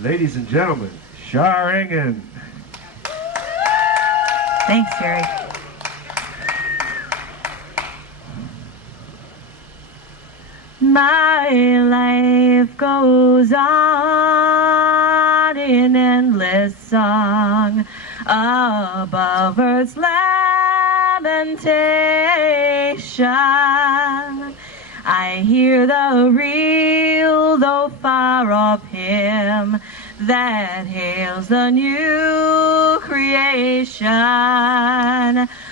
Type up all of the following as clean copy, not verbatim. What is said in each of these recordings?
Ladies and gentlemen, Char. Thanks, Jerry. My life goes on in endless song above earth's lamentation. I hear the real, though far off hymn that hails the new creation.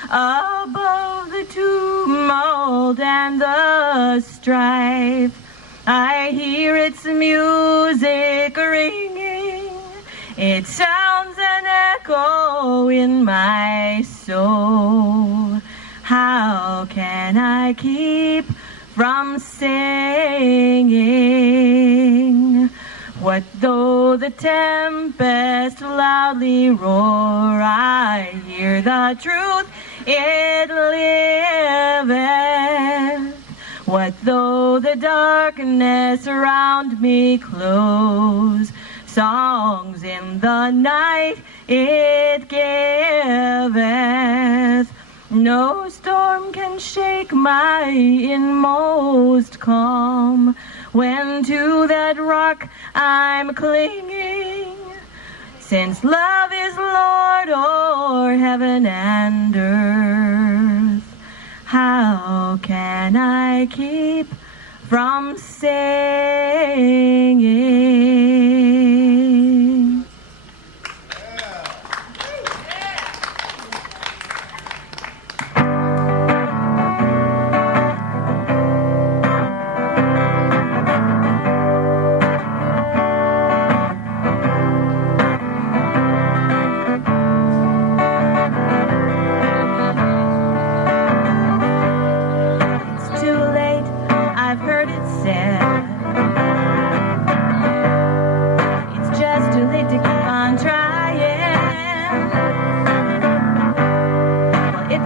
Above the tumult and the strife, I hear its music ringing. It sounds an echo in my soul. How can I keep from singing? What though the tempest loudly roar, I hear the truth, it liveth. What though the darkness around me close, songs in the night it giveth. No storm can shake my inmost calm, when to that rock I'm clinging. Since love is Lord o'er heaven and earth, how can I keep from singing?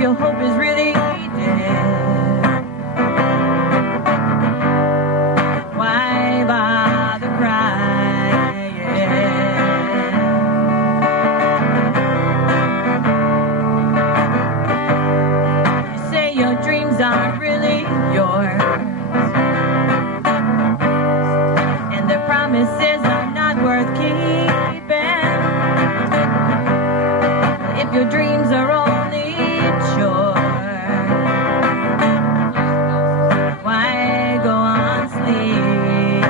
Your hope is really dead. Why bother crying? You say your dreams aren't really yours, and their promises are not worth keeping. If your dreams are only sure, why go on sleeping?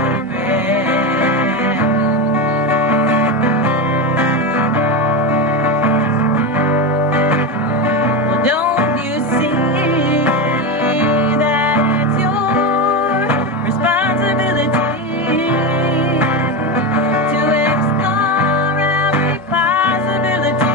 Well, don't you see that it's your responsibility to explore every possibility?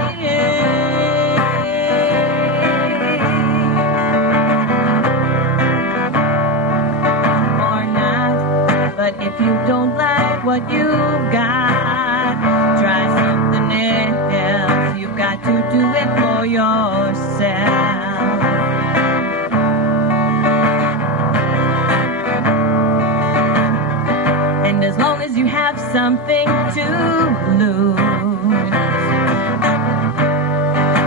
But if you don't like what you've got, try something else. You've got to do it for yourself. And as long as you have something to lose,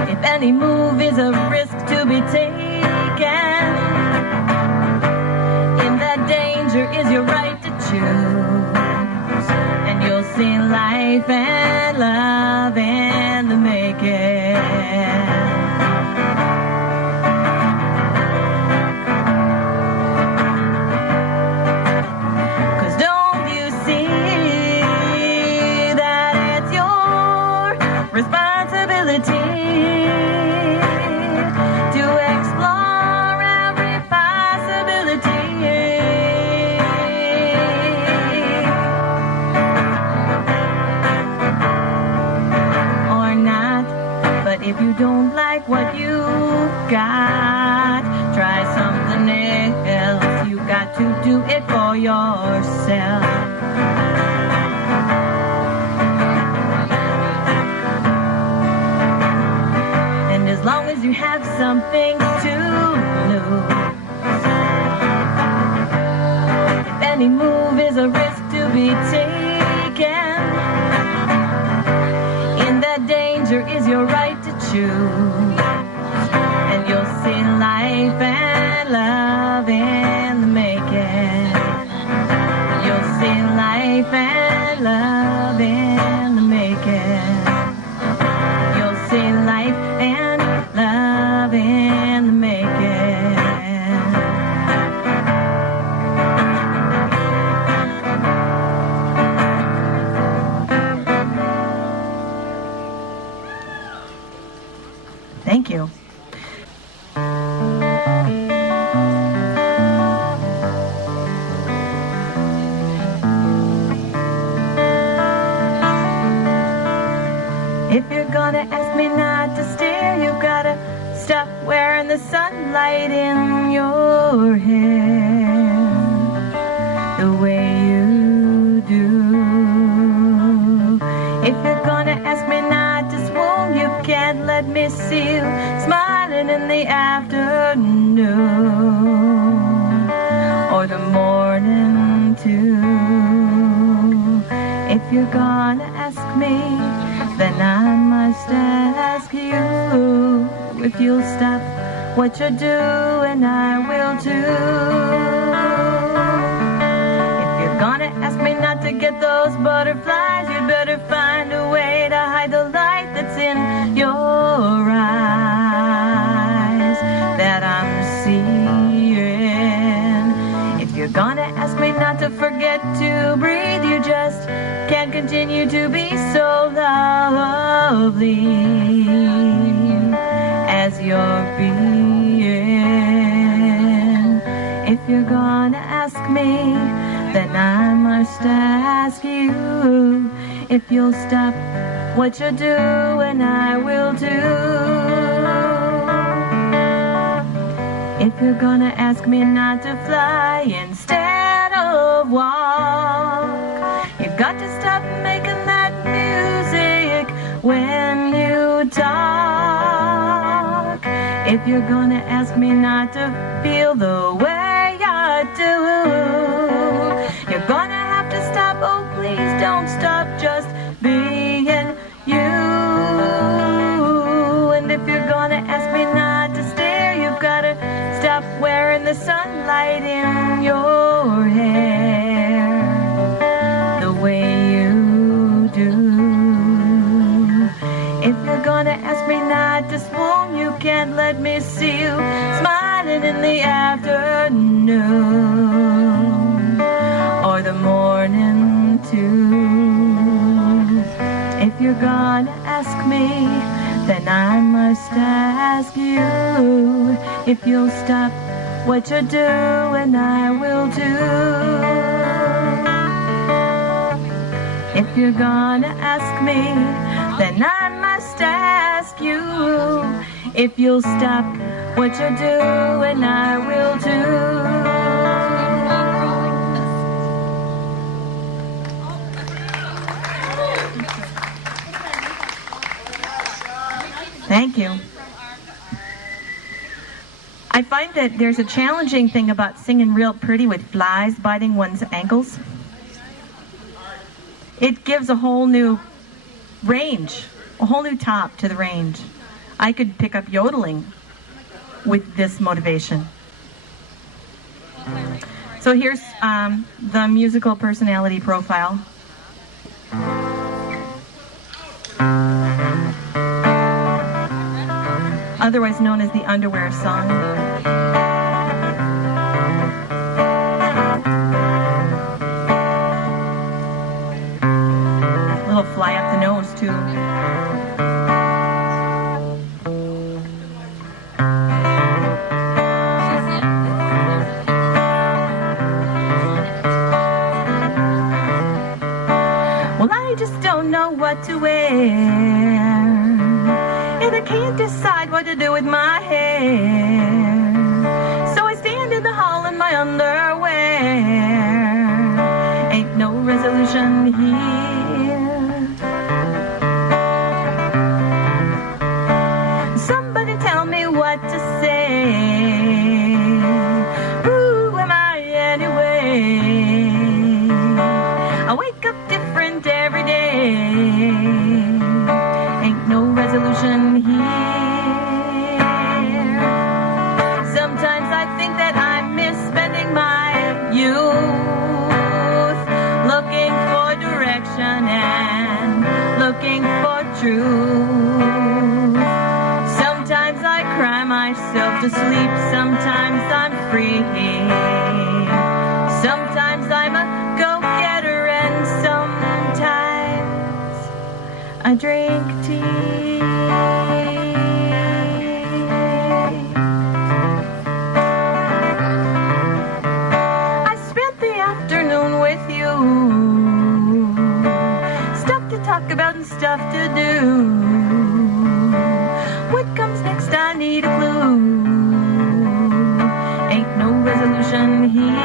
if any move is a risk to be taken, in that danger is your right to choose, and you'll see life and love in the making. 'Cause don't you see that it's your responsibility to explore every possibility? If you don't like what you've got, try something else. You've got to do it for yourself. And as long as you have something to lose, if any move is a risk to be taken, shoes, and you'll see life and love in the making. You'll see life and love in the making. You'll see life and love in the making. Thank you. If you're gonna ask me not to stare, you've gotta stop wearing the sunlight in your hair the way you do. If you're gonna ask me not to swoon, you can't let me see you smiling in the afternoon or the morning too. If you're gonna ask me, then I must ask you if you'll stop what you're doing, I will too. If you're gonna ask me not to get those butterflies, you'd better find a way to hide the light that's in your eyes that I'm seeing. If you're gonna ask me not to forget to breathe, you just can't continue to be so lovely as you're being. If you're gonna ask me, then I must ask you if you'll stop what you're doing, I will too. If you're gonna ask me not to fly instead of walk, you've got to stop making that music when you talk. If you're gonna ask me not to feel the way I do, you're gonna have to stop. Oh, please don't stop just being you. And if you're gonna ask me not to stare, you've gotta stop wearing the sunlight in your hair the way you do. If you're gonna ask me not to swoon, you can't let me see you smiling in the afternoon or the morning too. If you're gonna ask me, then I must ask you if you'll stop what you're doing, I will too. If you're gonna ask me, then I must ask you if you'll stop what you're doing, I will too. Thank you. I find that there's a challenging thing about singing real pretty with flies biting one's ankles. It gives a whole new range, a whole new top to the range. I could pick up yodeling with this motivation. So here's the musical personality profile. Otherwise known as the underwear song. A little fly up the nose too. Well, I just don't know what to wear, and I can't decide what to do with my hair. So I stand in the hall in my underwear. Ain't no resolution here. Somebody tell me what to say. Who am I anyway? I wake up different every day. Ain't no resolution here. truth. Sometimes I cry myself to sleep, sometimes I'm free. Sometimes I'm a go-getter, and sometimes I drink tea. I spent the afternoon with you, stuff to talk about and stuff to do. What comes next? I need a clue. Ain't no resolution here.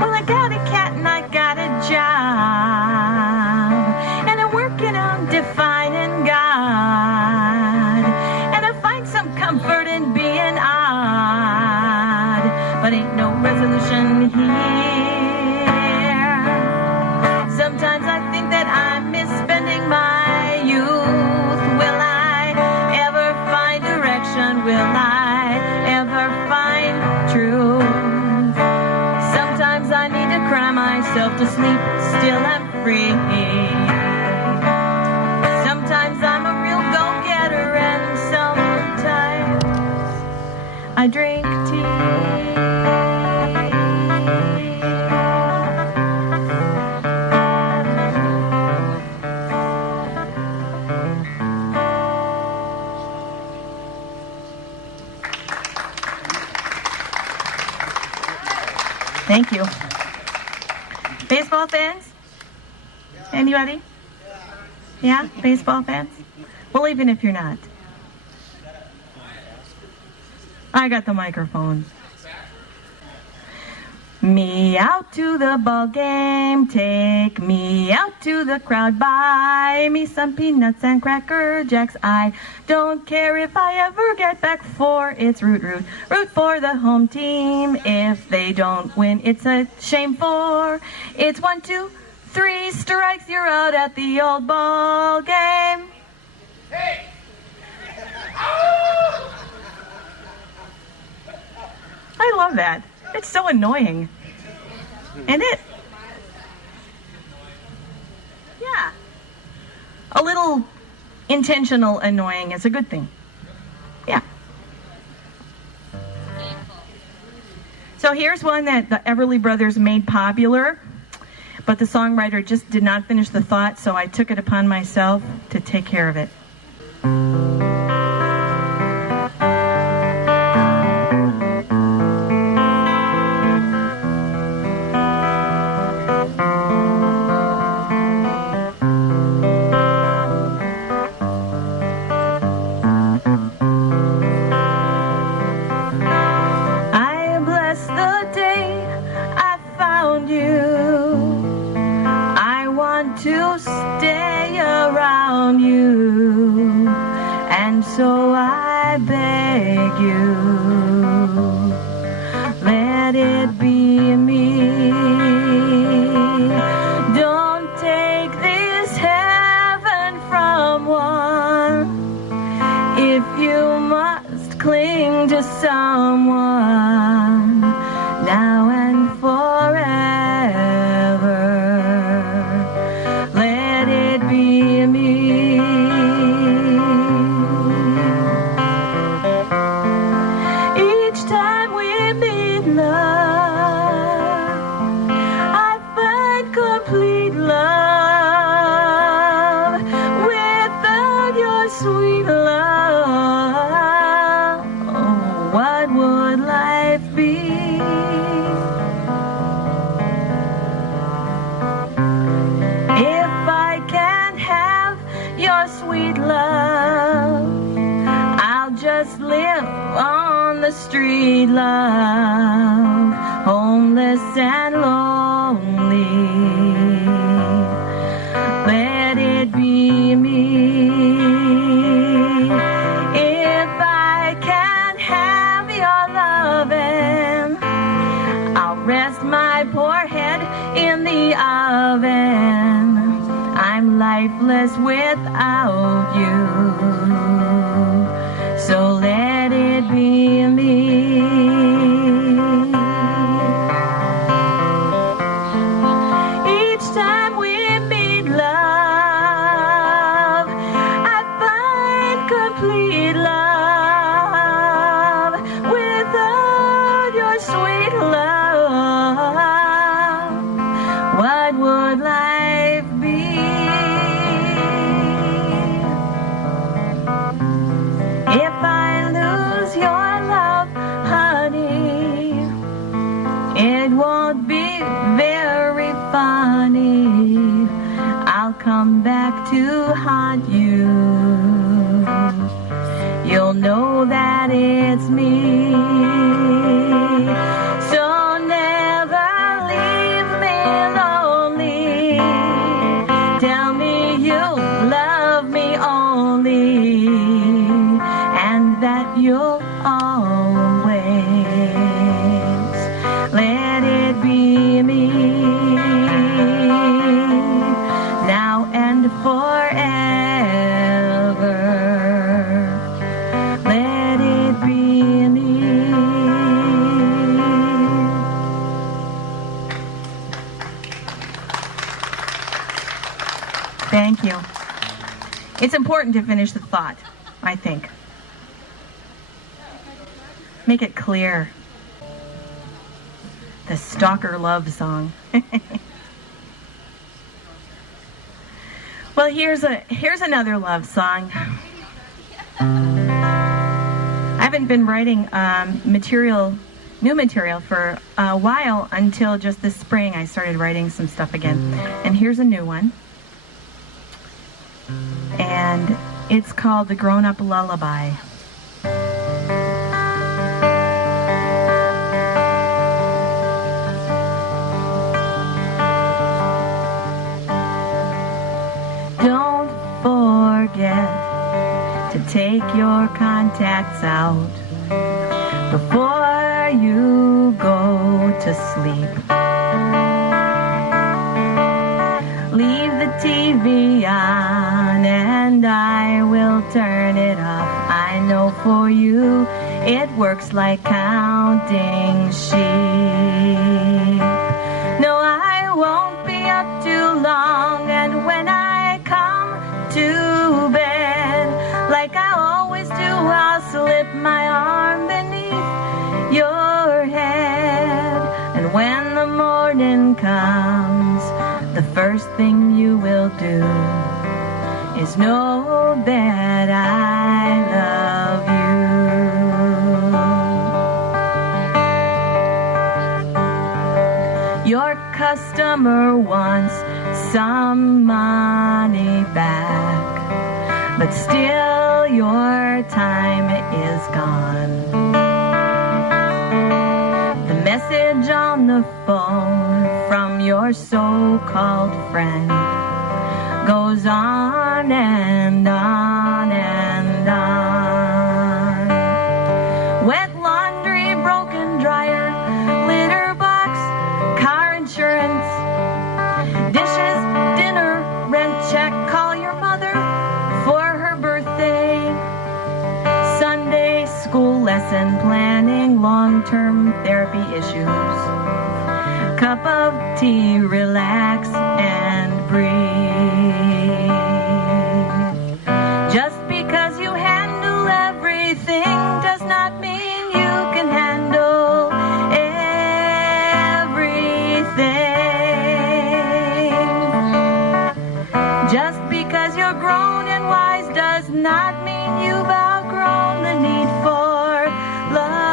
Well, I got a cat and I got a job, and I'm working on defining God, and I find some comfort in being odd, but ain't no resolution here. Sometimes I think that I'm misspending my youth. Will I ever find direction? Will I ever find truth? Sometimes I need to cry myself to sleep, still I'm free. Sometimes I'm a real go-getter, and sometimes I drink tea. Thank you. Baseball fans? Anybody? Yeah, baseball fans? Well, even if you're not. I got the microphone. Me out to the ball game, take me out to the crowd, buy me some peanuts and Cracker Jacks. I don't care if I ever get back, for it's root for the home team. If they don't win, it's a shame, for it's 1, 2, 3 strikes, you're out at the old ball game. Hey! I love that. It's so annoying. Isn't it? Yeah. A little intentional annoying is a good thing. Yeah. So here's one that the Everly Brothers made popular, but the songwriter just did not finish the thought, so I took it upon myself to take care of it. To stay around you, and so I beg you, let it be me. Don't take this heaven from one. If you must cling to someone now and forever, be me. Each time we meet, love, I find complete love. Without your sweet love, oh, what would life be? Your sweet love, I'll just live on the street, love, homeless and lonely. Let it be me. If I can't have your loving, I'll rest my poor head in the oven. I'm lifeless without you, so let it be me. Each sweet love, what would life be? If I lose your love, honey, it won't be very funny. I'll come back to haunt you. You'll know that it's me. So never leave me lonely. Tell me you'll love me only, and that you'll always let it be me, now and forever. Let it be me. Thank you. It's important to finish the thought, I think. Make it clear. The stalker love song. Well, here's another love song. I haven't been writing new material for a while, until just this spring I started writing some stuff again. And here's a new one. And it's called The Grown-Up Lullaby. Don't forget to take your contacts out before you go to sleep. Leave the TV on and I will turn it off. I know for you it works like counting sheep. No, I won't be up too long, and when I come to bed, like I always do, I'll slip my arm beneath your head. And when the morning comes, the first thing you will do is know that I love you. Your customer wants some money back, but still your time is gone. The message on the phone from your so-called friend goes on and on and on. Wet laundry, broken dryer, litter box, car insurance, dishes, dinner, rent check, call your mother for her birthday, Sunday school lesson planning, long-term therapy issues, cup of tea, relax and breathe. Just because you handle everything does not mean you can handle everything. Just because you're grown and wise does not mean you've outgrown the need for lullabies.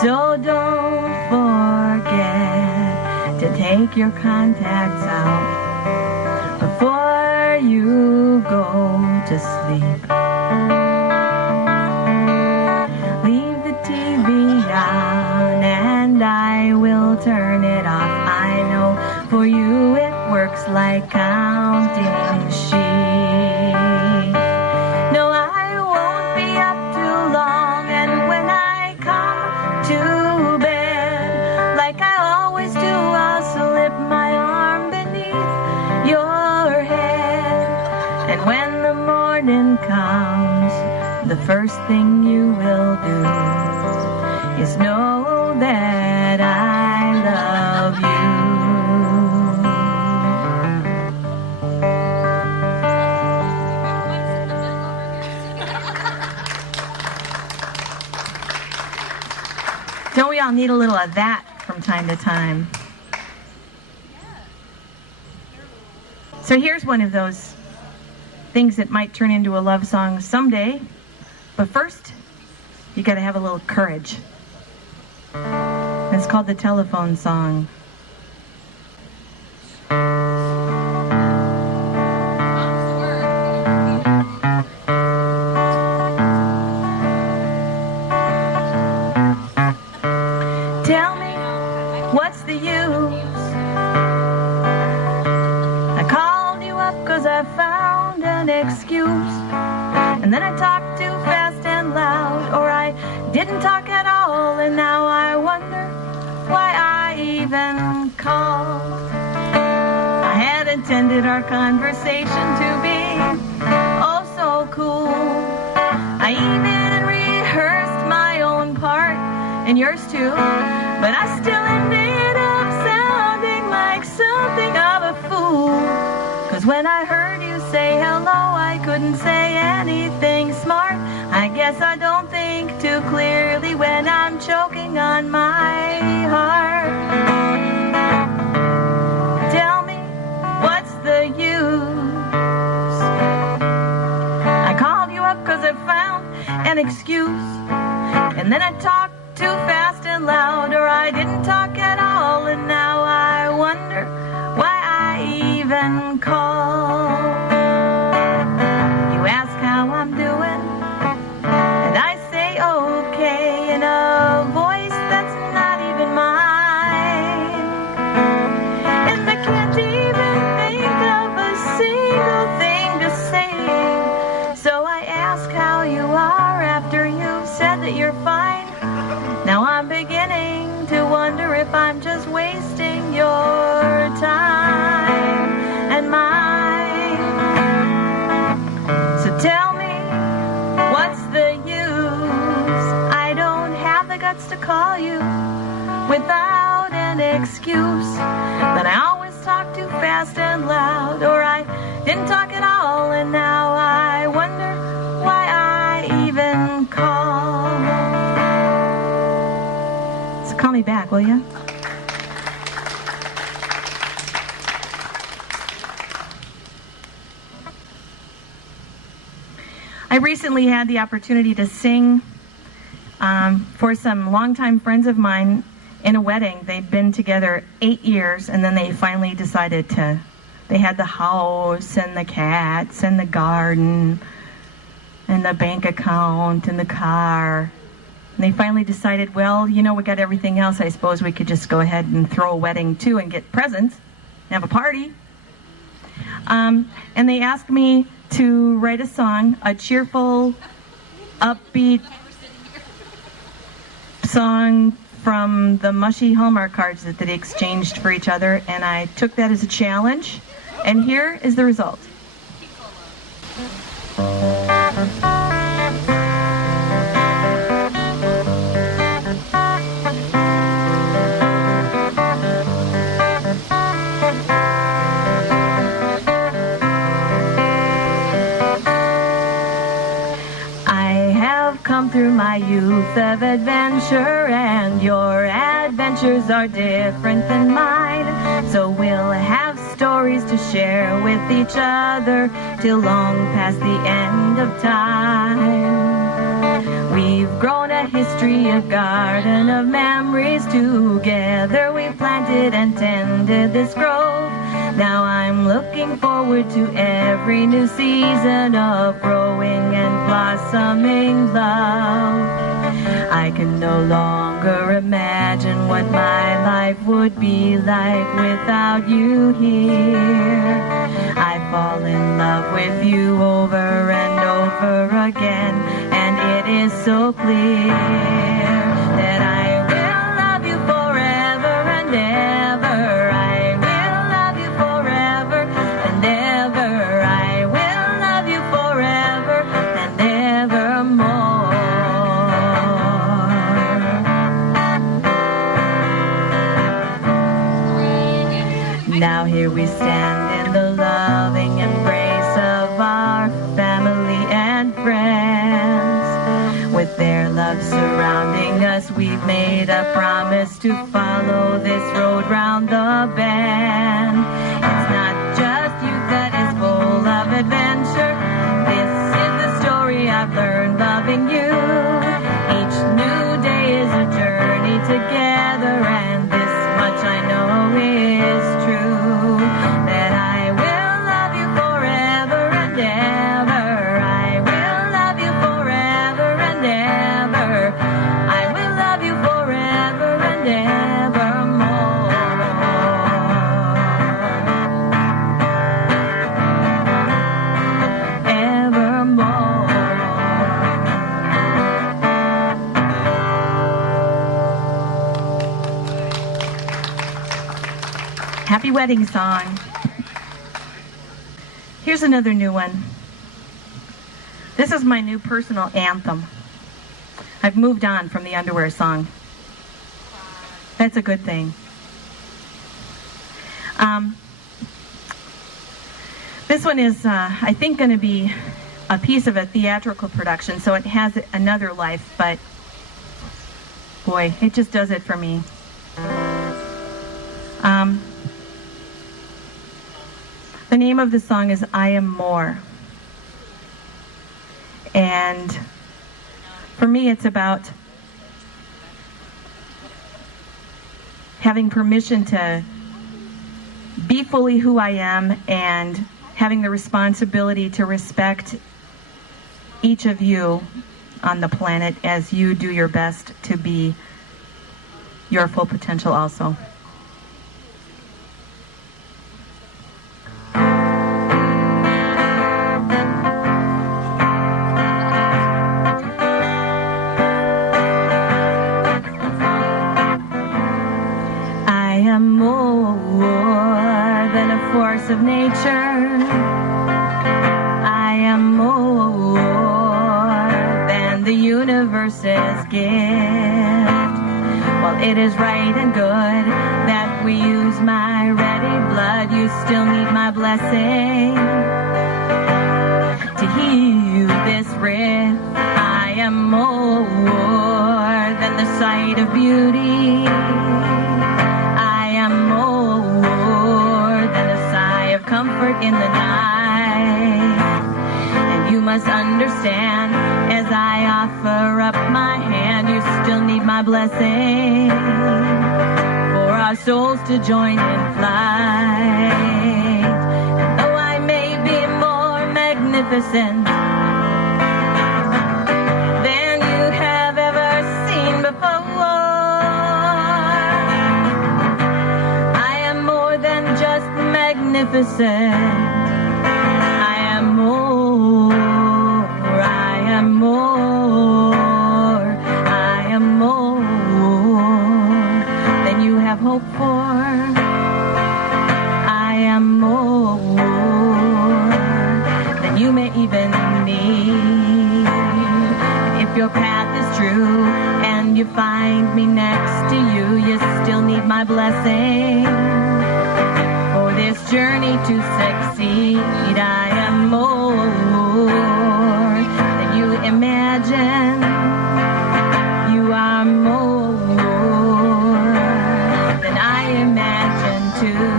So don't forget to take your contacts out before you go to sleep. Leave the TV on and I will turn it off. I know for you it works like counting sheep. No, I won't be up too long, and when I come to bed, like I always do, I'll slip my arm beneath your head. And when the morning comes, the first thing you will do is know that I love you. Don't we all need a little of that from time to time? So here's one of those things that might turn into a love song someday. But first, you got to have a little courage. It's called the telephone song. Tell me, what's the use? I called you up 'cause I found an excuse. And then I talked too fast and loud, or I didn't talk at all, and now I wonder why I even called. I had intended our conversation to be oh so cool. I even rehearsed my own part, and yours too, but I still ended up sounding like something of a fool. 'Cause when I heard you say hello, I couldn't say anything smart. I guess I don't think too clearly when I'm choking on my heart. Tell me, what's the use? I called you up 'cause I found an excuse, and then I talked too fast and loud, or I didn't talk at all, and now I wonder why I even called. You ask how I'm doing, and I say okay in a voice that's not even mine. And I can't even think of a single thing to say. So I ask how you are after you've said that you're fine. Now I'm beginning to wonder if I'm just wasting your time and mine. So tell me, what's the use? I don't have the guts to call you without an excuse. But I always talk too fast and loud, or I didn't talk at all, and now I wonder why I even called. So call me back, will you? I recently had the opportunity to sing for some longtime friends of mine in a wedding. They'd been together 8 years, and then they finally decided they had the house and the cats and the garden and the bank account and the car. And they finally decided, well, you know, we got everything else. I suppose we could just go ahead and throw a wedding too and get presents and have a party. And they asked me to write a song, a cheerful, upbeat song from the mushy Hallmark cards that they exchanged for each other, and I took that as a challenge, and here is the result. Come through my youth of adventure, and your adventures are different than mine. So we'll have stories to share with each other till long past the end of time. We've grown a history, a garden of memories. Together we've planted and tended this grove. Now I'm looking forward to every new season of growing and blossoming love. I can no longer imagine what my life would be like without you here. I fall in love with you over and over again, and it is so clear that I will love you forever and ever. I will love you forever and ever. I will love you forever and evermore. Now here we stand in the loving embrace of our family and friends, With their love surrounding us, we've made a promise to follow this road round the bend. It's not just youth that is full of adventure. This is the story I've learned loving you. Each new day is a journey together, and this much I know is true, that I will love you forever and ever. I will love you forever and ever. I will love you forever and evermore. Evermore. Happy wedding song. Here's another new one. This is my new personal anthem. I've moved on from the underwear song. That's a good thing. This one is, I think, going to be a piece of a theatrical production, so it has another life, but boy, it just does it for me. The name of the song is I Am More. And for me, it's about having permission to be fully who I am and having the responsibility to respect each of you on the planet as you do your best to be your full potential also. Of nature, I am more than the universe's gift. While it is right and good that we use my ready blood, you still need my blessing to heal this rift. I am more than the sight of beauty. I am more comfort in the night. And you must understand, as I offer up my hand, you still need my blessing for our souls to join in flight. And though I may be more magnificent than you have ever seen before, I am more than just magnificent. I am more, I am more, I am more than you have hoped for. I am more than you may even need. If your path is true and you find me next to you, you still need my blessing. This journey to succeed, I am more than you imagine. You are more than I imagine too.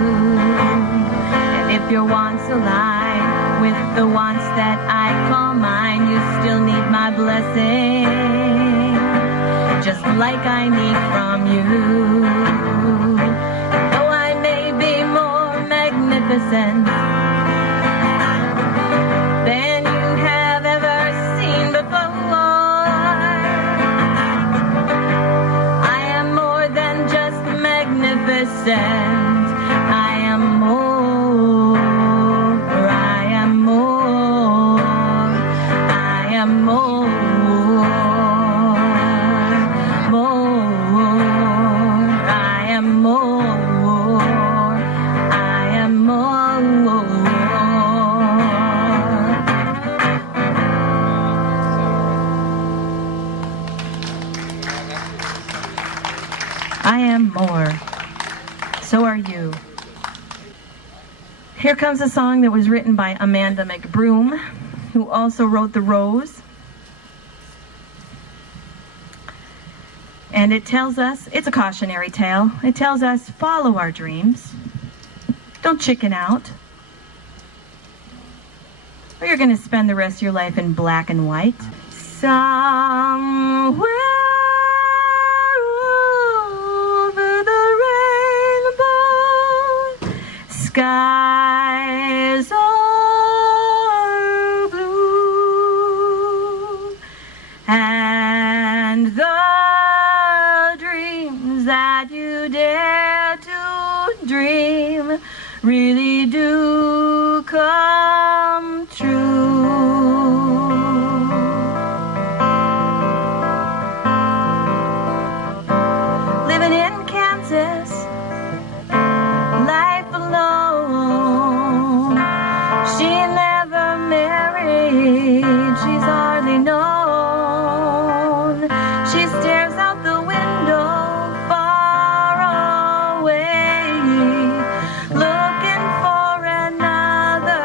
And if your wants align with the wants that I call mine, you still need my blessing, just like I need from you. Than you have ever seen before. I am more than just magnificent. I am more, I am more, I am more, more, I am more. I am more. So are you. Here comes a song that was written by Amanda McBroom, who also wrote The Rose. And it tells us, it's a cautionary tale, it tells us follow our dreams. Don't chicken out. Or you're going to spend the rest of your life in black and white. Somewhere over the rainbow, skies are blue, and the dreams that you dare to dream really do come true. Living in Kansas, life alone. She never married, she's hardly known. She stares out the window far away, looking for another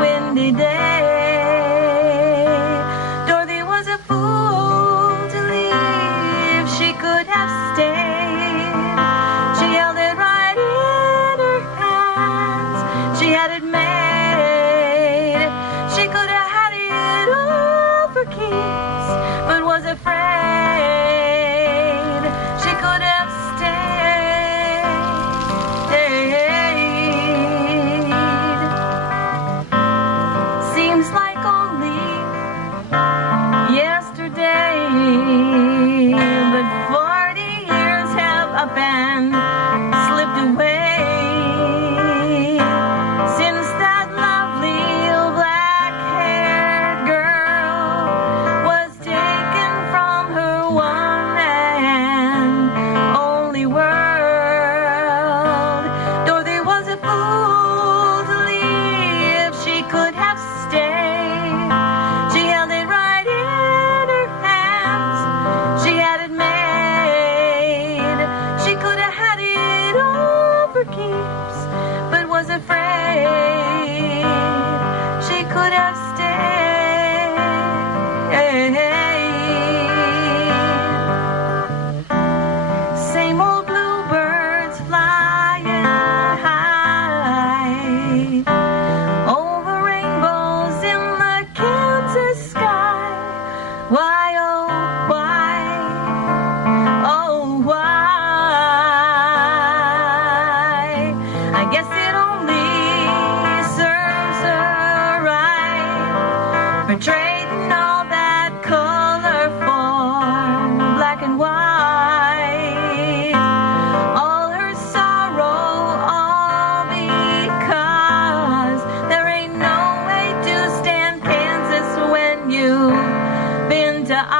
windy day. Dorothy was a fool to leave, she could have stayed. She held it right in her hands, she had it made. She could have had it all for keeps, but was afraid. She could have stayed. Seems like only yesterday, but 40 years have up and slipped away since that lovely black-haired girl was taken from her one and only world. Dorothy was a fool to leave, she could have stayed. She held it right in her hands, she had it made. She could have had it all for keeps, but was afraid. She could have stayed. Same old bluebirds flying high over rainbows in the Kansas sky. Why, oh, why, oh, why? I guess it only serves her right for trading all that color for black and white. All her sorrow, all because there ain't no way to stand Kansas when you've been to Oz.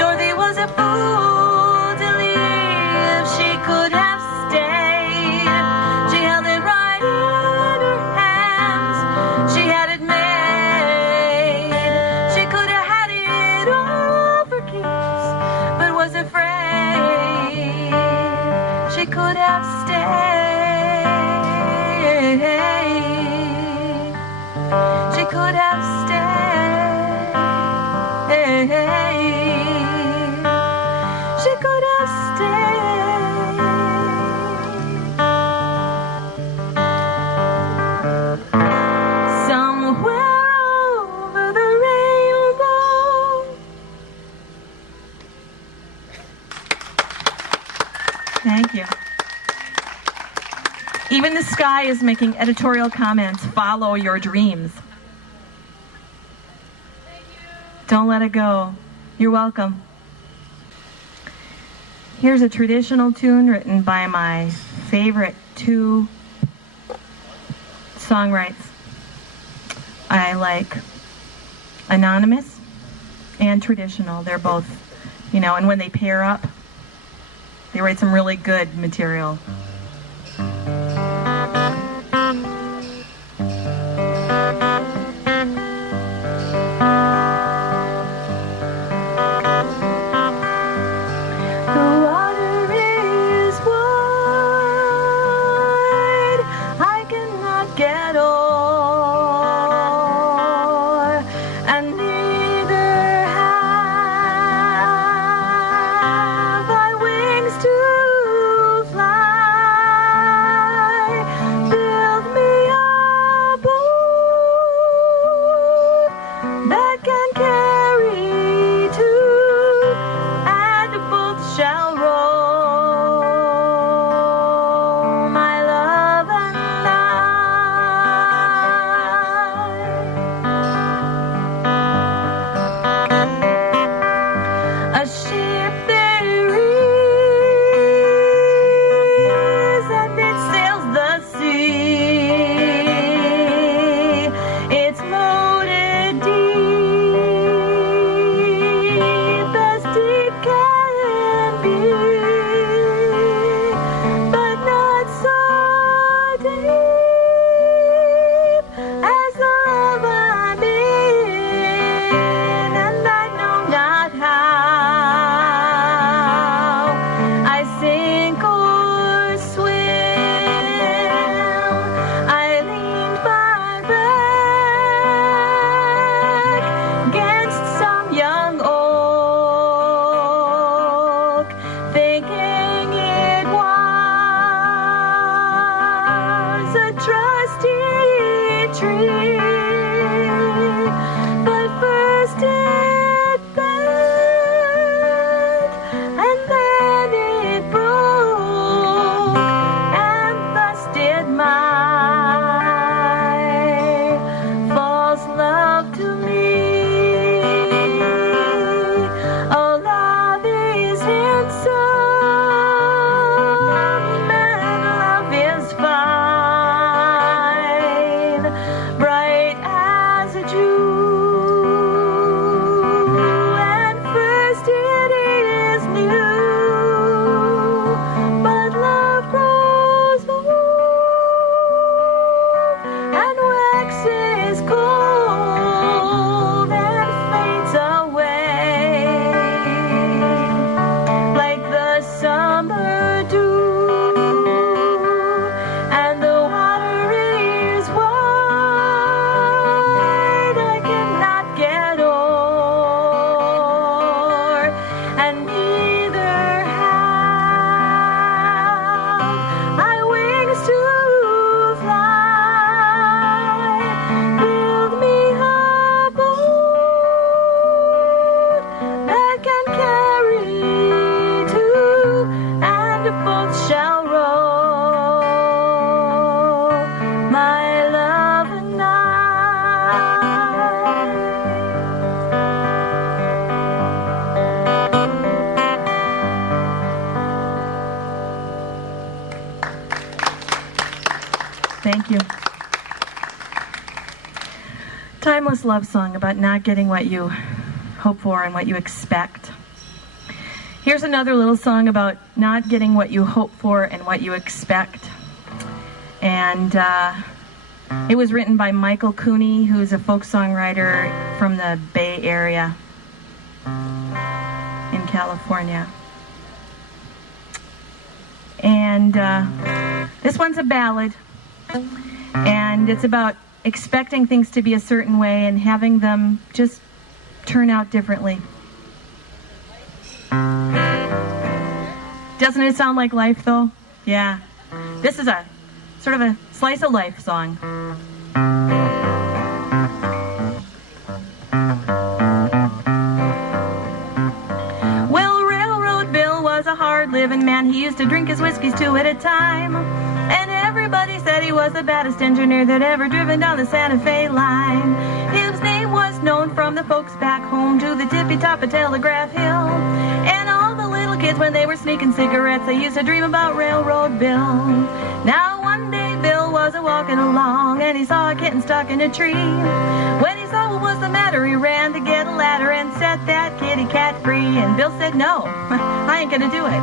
Dorothy was a fool to leave, she could have stayed. She held it right in her hands, she had it made. She could have had it all for keeps, but was afraid. She could have stayed. She could have stayed. She could have stayed. Somewhere over the rainbow. Thank you. Even the sky is making editorial comments. Follow your dreams. Don't let it go. You're welcome. Here's a traditional tune written by my favorite two songwriters. I like anonymous and traditional. They're both, and when they pair up, they write some really good material. Get o'er, and neither hopeless love song about not getting what you hope for and what you expect. Here's another little song about not getting what you hope for and what you expect. And it was written by Michael Cooney, who's a folk songwriter from the Bay Area in California. And this one's a ballad. And it's about expecting things to be a certain way and having them just turn out differently. Doesn't it sound like life, though? Yeah. This is a sort of a slice of life song. Well, Railroad Bill was a hard-living man. He used to drink his whiskeys 2 at a time. And everybody said he was the baddest engineer that ever driven down the Santa Fe line. His name was known from the folks back home to the tippy top of Telegraph Hill. And all the little kids, when they were sneaking cigarettes, they used to dream about Railroad Bill. Now one day Bill was a-walking along, and he saw a kitten stuck in a tree. When he saw what was the matter, he ran to get a ladder and set that kitty cat free. And Bill said, "No, I ain't gonna do it.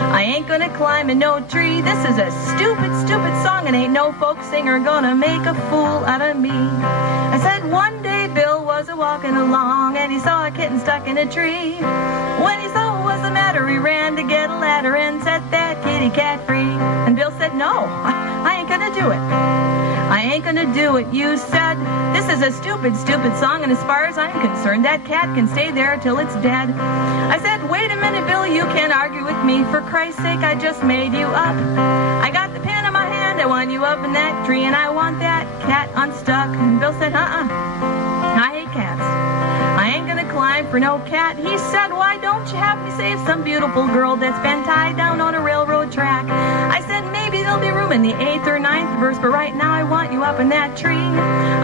I ain't gonna climb in no tree. This is a stupid, stupid song, and ain't no folk singer gonna make a fool out of me." I said one day Bill was a-walking along, and he saw a kitten stuck in a tree. When he saw what was the matter, he ran to get a ladder and set that kitty cat free. And Bill said, "No, I ain't gonna do it. I ain't gonna do it." You said, "This is a stupid, stupid song, and as far as I'm concerned, that cat can stay there till it's dead." I said, "Wait a minute, Bill, you can't argue with me. For Christ's sake, I just made you up. I got the pen in my hand, I want you up in that tree, and I want that cat unstuck." And Bill said, "I hate cats. I ain't gonna climb for no cat." He said, "Why don't you have me save some beautiful girl that's been tied down on a railroad track?" I said, "Maybe there'll be room in the 8th or 9th verse, but right now I want you up in that tree.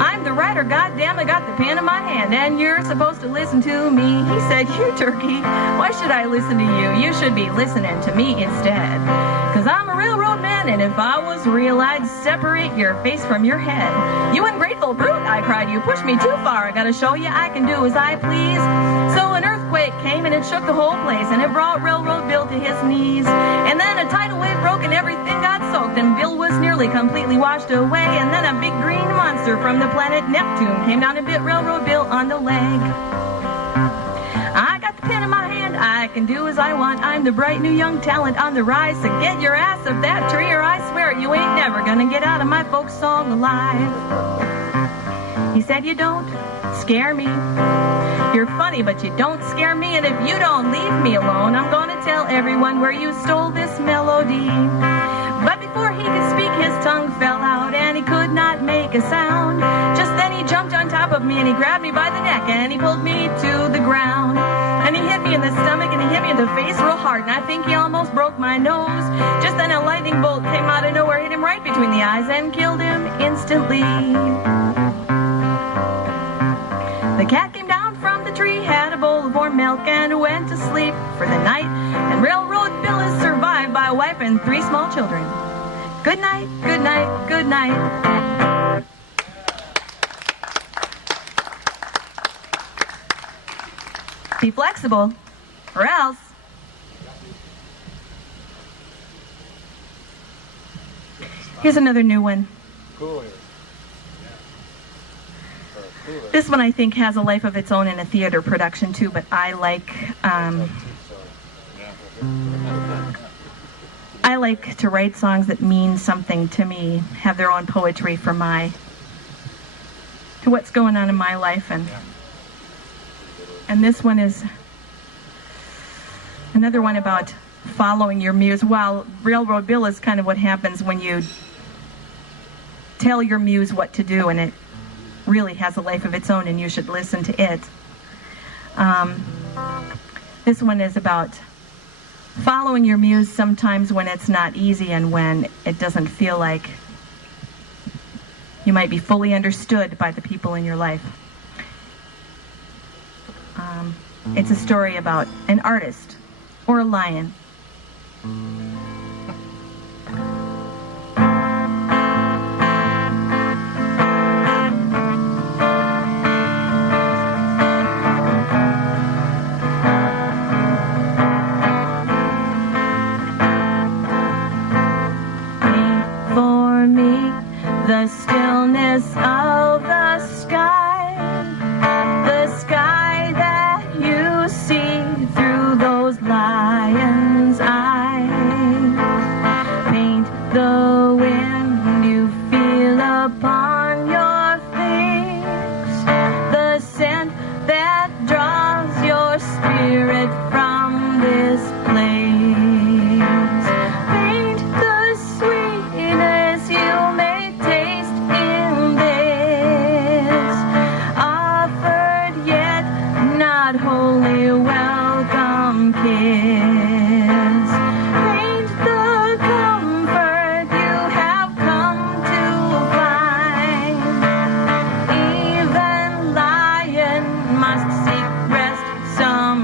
I'm the writer, goddamn, I got the pen in my hand, and you're supposed to listen to me." He said, "You turkey, why should I listen to you? You should be listening to me instead. 'Cause I'm a railroad man, and if I was real, I'd separate your face from your head." "You ungrateful brute," I cried, "you pushed me too far. I gotta show you I can do as I please." So an earthquake came and it shook the whole place, and it brought Railroad Bill to his knees. And then a tidal wave broke and everything got soaked, and Bill was nearly completely washed away. And then a big green monster from the planet Neptune came down and bit Railroad Bill on the leg. I got the pen in my hand, I can do as I want. I'm the bright new young talent on the rise. So get your ass up that tree, or I swear you ain't never gonna get out of my folk song alive. He said, "You don't scare me. You're funny, but you don't scare me. And if you don't leave me alone, I'm gonna tell everyone where you stole this melody." But before he could speak, his tongue fell out, and he could not make a sound. Just then he jumped on top of me, and he grabbed me by the neck, and he pulled me to the ground. And he hit me in the stomach, and he hit me in the face real hard, and I think he almost broke my nose. Just then a lightning bolt came out of nowhere, hit him right between the eyes, and killed him instantly. The cat came down from the tree, had a bowl of warm milk, and went to sleep for the night. And Railroad Bill is survived by a wife and 3 small children. Good night, good night, good night. Be flexible, or else. Here's another new one. This one I think has a life of its own in a theater production too, but I like to write songs that mean something to me, have their own poetry for to what's going on in my life, and this one is another one about following your muse. While Railroad Bill is kind of what happens when you tell your muse what to do, and it really has a life of its own, and you should listen to it. This one is about following your muse sometimes when it's not easy and when it doesn't feel like you might be fully understood by the people in your life. It's a story about an artist or a lion.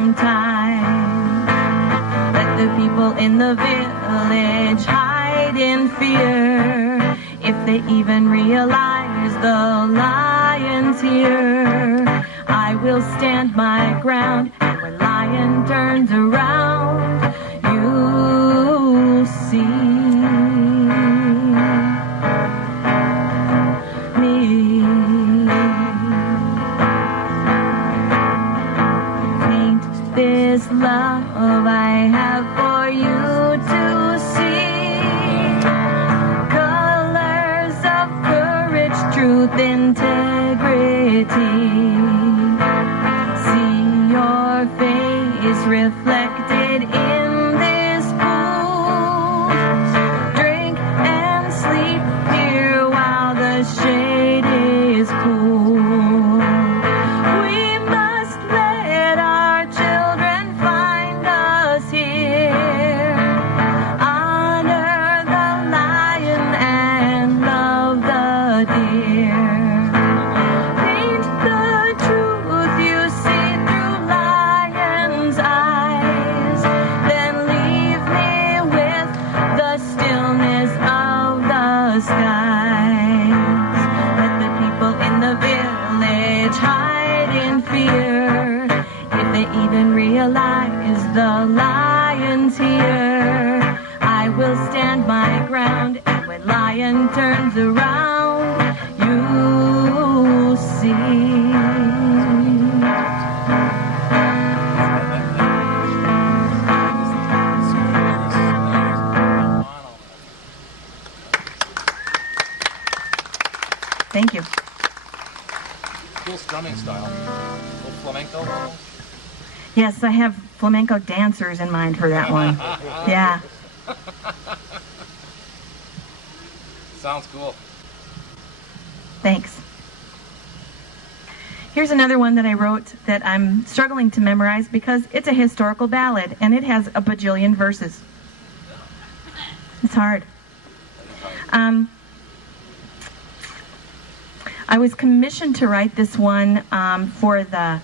sometime. Let the people in the village hide in fear, if they even realize the lion's here. I will stand my ground, and when lion turns around, you'll see me. Paint this love I have for you to see, colors of courage, truth, integrity. See your face reflected in this pool. Drink and sleep here while the shade is cool. We must let our children find us here. Honor the lion and love the deer. Paint the truth you see through lion's eyes. Then leave me with the stillness of the skies. Let the people in the village hide in fear, if they even realize the lion's here. I will stand my ground, and when lion turns around, you'll see. Thank you. Cool strumming style. Little flamenco. Yes, I have flamenco dancers in mind for that one. Yeah. Sounds cool. Thanks. Here's another one that I wrote that I'm struggling to memorize because it's a historical ballad and it has a bajillion verses. It's hard. I was commissioned to write this one for the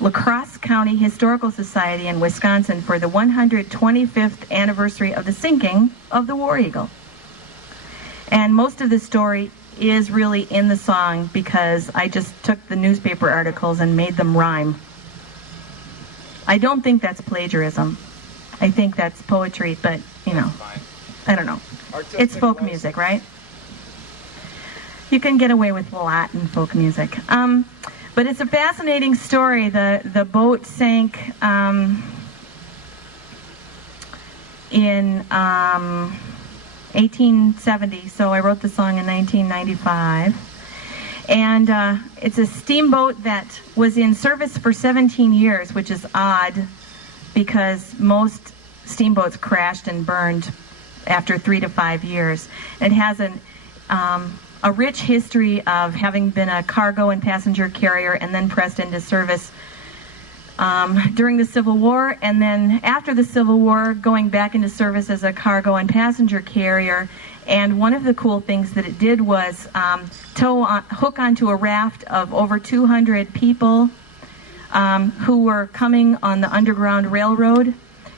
La Crosse County Historical Society in Wisconsin for the 125th anniversary of the sinking of the War Eagle. And most of the story is really in the song because I just took the newspaper articles and made them rhyme. I don't think that's plagiarism. I think that's poetry, but, you know, I don't know. It's folk music, right? You can get away with a lot in folk music. But it's a fascinating story. The boat sank in 1870, so I wrote the song in 1995. And it's a steamboat that was in service for 17 years, which is odd because most steamboats crashed and burned after 3 to 5 years. It has a rich history of having been a cargo and passenger carrier and then pressed into service during the Civil War, and then after the Civil War going back into service as a cargo and passenger carrier. And one of the cool things that it did was hook onto a raft of over 200 people who were coming on the Underground Railroad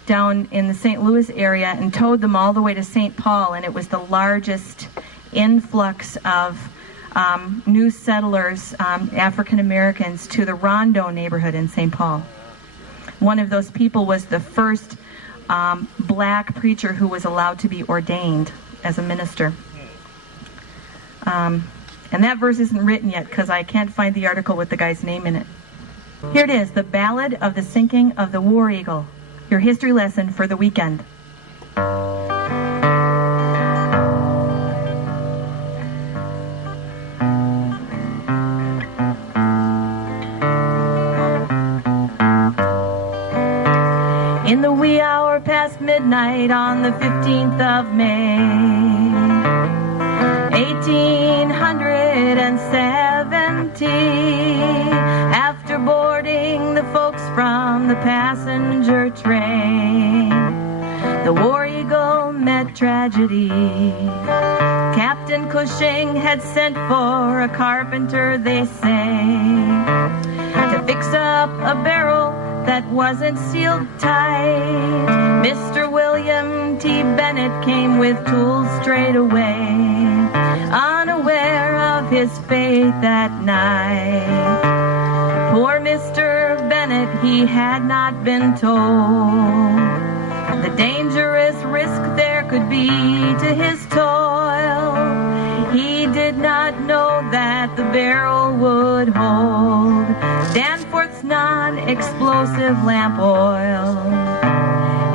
down in the St. Louis area and towed them all the way to St. Paul, and it was the largest influx of new settlers, African Americans, to the Rondo neighborhood in St. Paul. One of those people was the first black preacher who was allowed to be ordained as a minister. And that verse isn't written yet because I can't find the article with the guy's name in it. Here it is, the Ballad of the Sinking of the War Eagle, your history lesson for the weekend. In the wee hour past midnight on the 15th of May, 1870, after boarding the folks from the passenger train, the War Eagle met tragedy. Captain Cushing had sent for a carpenter, they say, to fix up a barrel that that wasn't sealed tight. Mr. William T. Bennett came with tools straight away, unaware of his fate that night. Poor Mr. Bennett, he had not been told the dangerous risk there could be to his toil. He did not know that the barrel would hold Danforth's non-explosive lamp oil.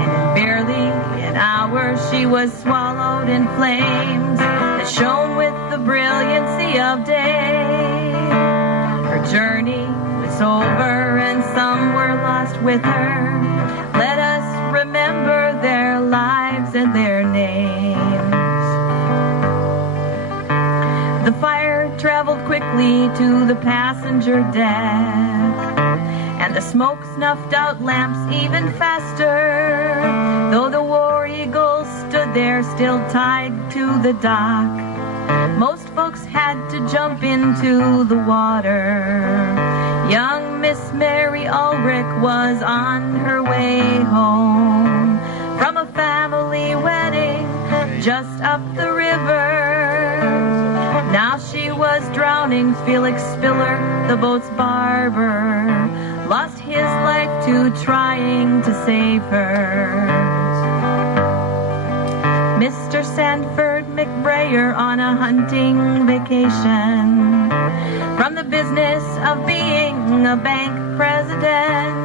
And in barely an hour she was swallowed in flames that shone with the brilliancy of day. Her journey was over and some were lost with her. Let us remember their lives and their names. The fire traveled quickly to the passenger deck, and the smoke snuffed out lamps even faster, though the War Eagle stood there still tied to the dock. Most folks had to jump into the water. Young Miss Mary Ulrich was on her way home from a family wedding just up the river. Now she was drowning. Felix Spiller, the boat's barber, lost his life to trying to save her. Mr. Sanford McBrayer on a hunting vacation from the business of being a bank president.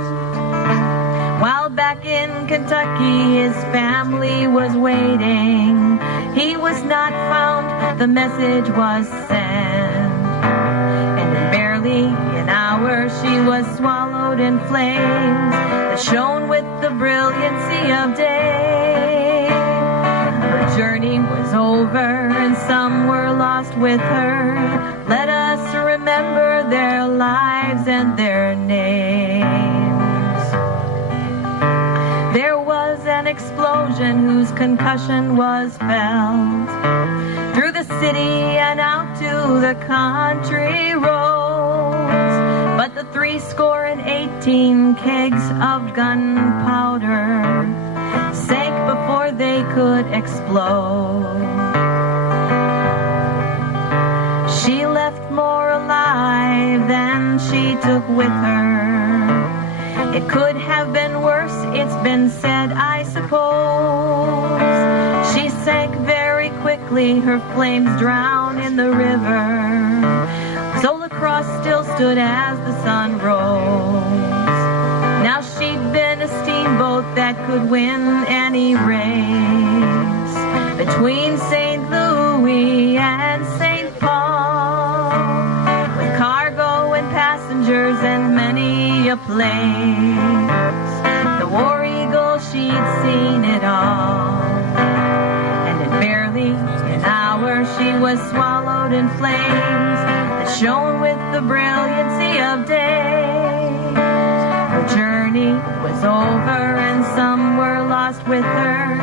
While back in Kentucky his family was waiting, he was not found, the message was sent. And in barely an hour she was swallowed in flames that shone with the brilliancy of day. Her journey was over and some were lost with her. Let us remember their lives and their names. There was an explosion whose concussion was felt through the city and out to the country roads. But the 318 kegs of gunpowder sank before they could explode. She left more alive than she took with her. It could have been worse, it's been said, I suppose. She sank very quickly, her flames drowned in the river. So La Crosse still stood as the sun rose. Now she'd been a steamboat that could win any race between St. Louis and St. Paul, with cargo and passengers and many a place. The War Eagle, she'd seen it all, and in barely an hour she was swallowed in flames that shone with the brilliancy of day. Her journey was over and some were lost with her.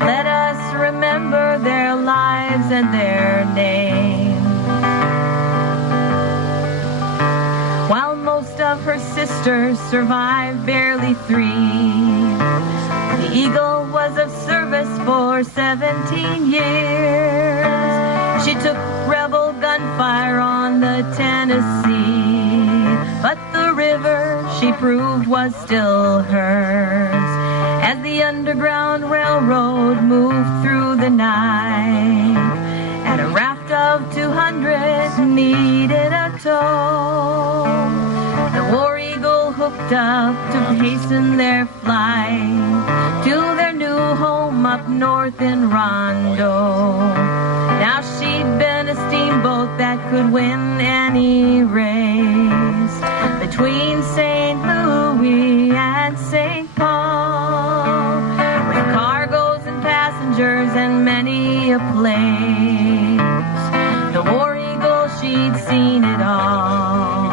Let us remember their lives and their names. While most of her sisters survived barely 3, the Eagle was of service for 17 years. She took rebel gunfire on the Tennessee, but the river, she proved, was still hers. As the Underground Railroad moved through the night, and a raft of 200 needed a tow, the War Eagle hooked up to hasten their flight to their new home up north in Rondo. Now she'd been a steamboat that could win any race between St. Louis and St. Paul, with cargoes and passengers and many a place. The War Eagle, she'd seen it all,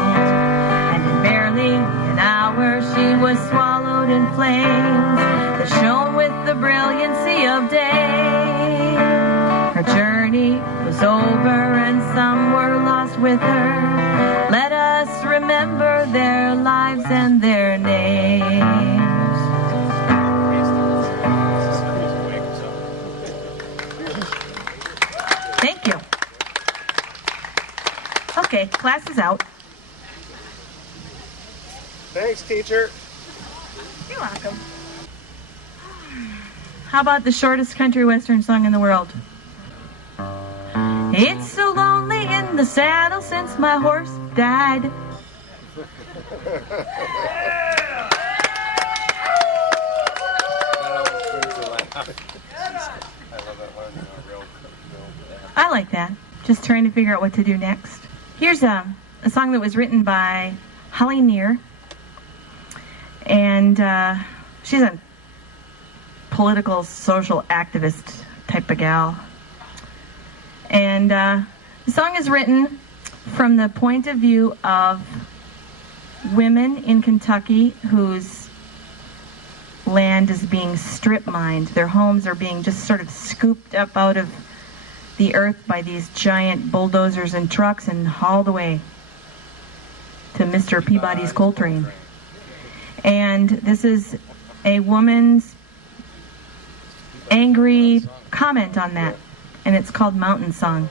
and in barely an hour she was swallowed in flames that shone with the brilliancy of day. Her journey was over and some were lost with her. Let us remember their lives and their names. class is out. Thanks, teacher. You're welcome. How about the shortest country western song in the world? It's so lonely in the saddle since my horse died. I like that. Just trying to figure out what to do next. Here's a song that was written by Holly Near. And she's a political social activist type of gal. And the song is written from the point of view of women in Kentucky whose land is being strip mined. Their homes are being just sort of scooped up out of the earth by these giant bulldozers and trucks and hauled away to Mr. Peabody's coal train. And this is a woman's angry comment on that, and it's called Mountain Song.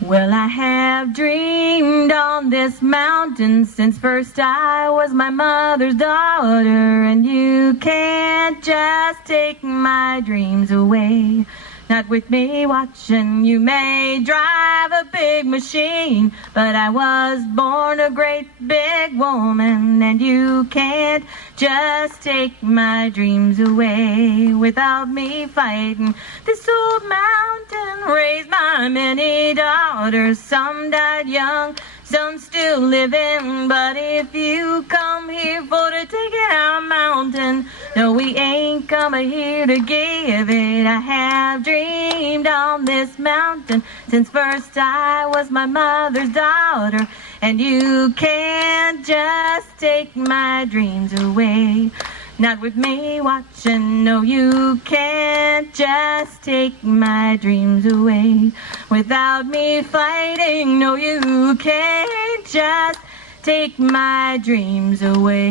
Well, I have dreamed on this mountain since first I was my mother's daughter, and you can't just take my dreams away. Not with me watching. You may drive a big machine, but I was born a great big woman, and you can't just take my dreams away without me fighting. This old mountain raised my many daughters. Some died young, some still living, but if you come here for to take it our mountain, no, we ain't coming here to give it. I have dreamed on this mountain since first I was my mother's daughter, and you can't just take my dreams away. Not with me watching. No, you can't just take my dreams away without me fighting. No, you can't just take my dreams away.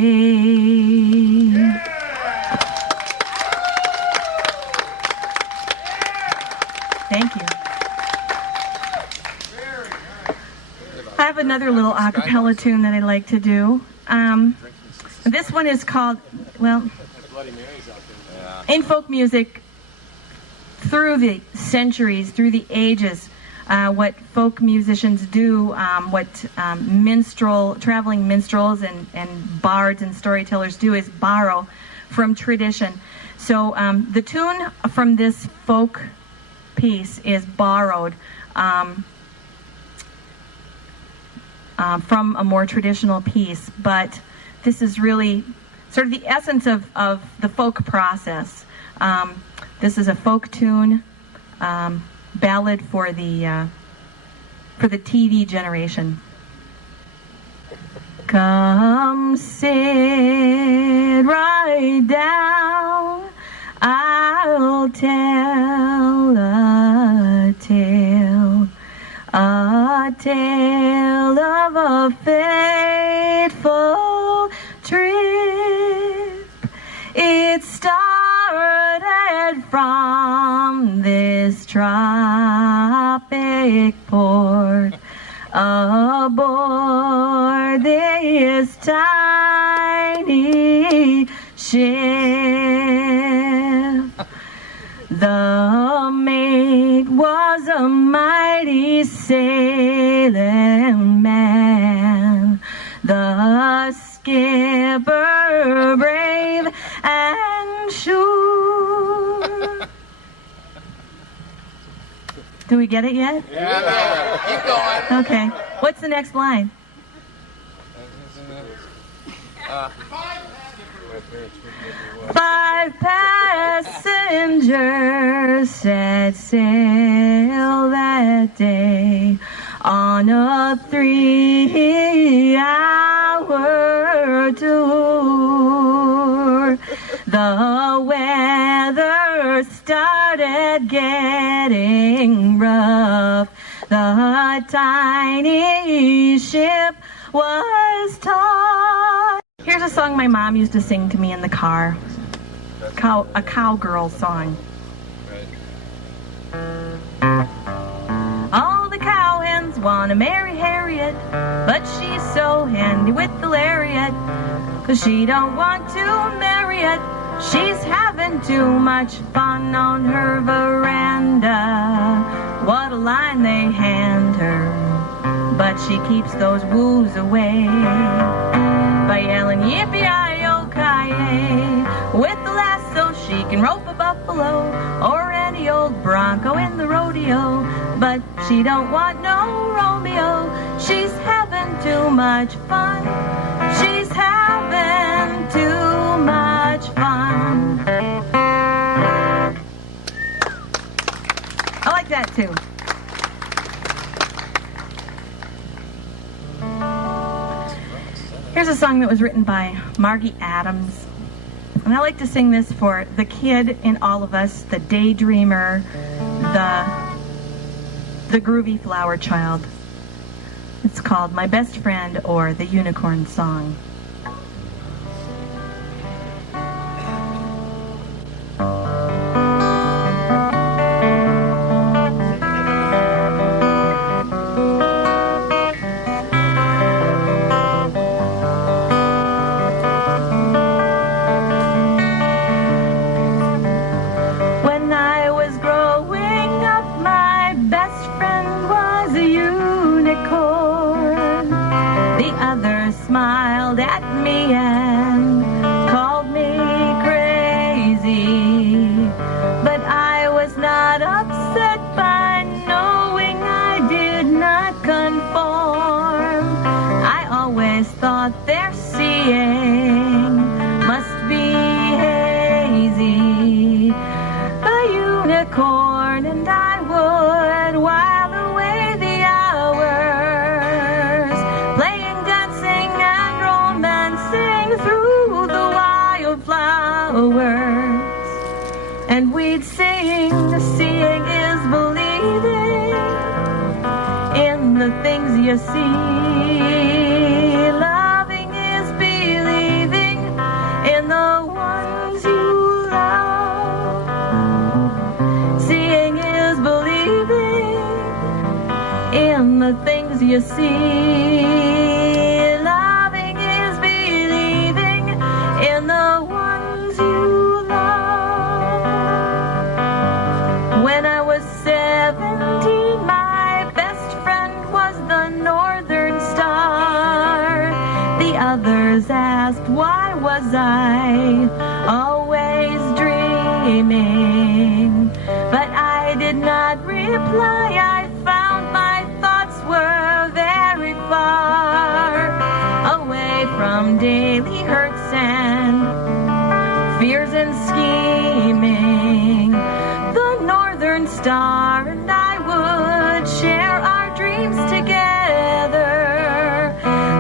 Thank you. I have another little a cappella tune that I like to do. This one is called, well, in folk music, through the centuries, through the ages, what folk musicians do, what traveling minstrels and bards and storytellers do is borrow from tradition. So the tune from this folk piece is borrowed from a more traditional piece, but this is really sort of the essence of the folk process. This is a folk tune, ballad for the TV generation. Come sit right down, I'll tell a tale of a fateful trip. It started from this tropic port aboard this tiny ship. The mate was a mighty sailing man, the skipper brave and sure. Do we get it yet? Yeah, keep going. Okay. What's the next line? 5 passengers set sail that day on a 3-hour tour. The weather started getting rough. The tiny ship was tossed. Here's a song my mom used to sing to me in the car. A cowgirl song. All the cowhands wanna marry Harriet, but she's so handy with the lariat, 'cause she don't want to marry it. She's having too much fun on her veranda. What a line they hand her, but she keeps those woos away by yelling yippee-yi-yo-ki-yay. With the lasso she can rope a buffalo or any old bronco in the rodeo, but she don't want no Romeo. She's having too much fun. She's having too much fun. I like that too. Here's a song that was written by Margie Adams. And I like to sing this for the kid in all of us, the daydreamer, the groovy flower child. It's called My Best Friend, or The Unicorn Song. Smiled at me and called me crazy, but I was not upset by knowing I did not conform. I always thought their seeing must be hazy. A unicorn and I would while away the hours, playing, dancing, and romancing through the wildflowers. And we'd sing, seeing is believing in the things you see. Loving is believing in the ones you love. Seeing is believing in the things you see. Loving is believing in the ones you love. When I was 17, my best friend was the Northern Star. The others asked why was I always dreaming, but I did not reply. I found my thoughts were very far away from daily hurts and fears and scheming. The Northern Star and I would share our dreams together,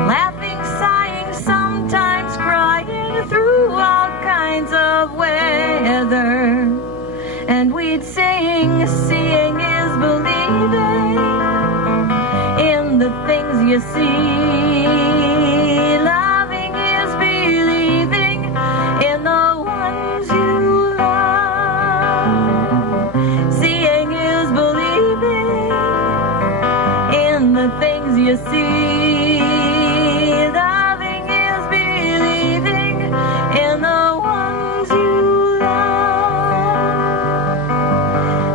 laughing, sighing, sometimes crying through all kinds of weather. And we'd sing, seeing is believing in the things you see. Loving is believing in the ones you love. Seeing is believing in the things you see. Loving is believing in the ones you love.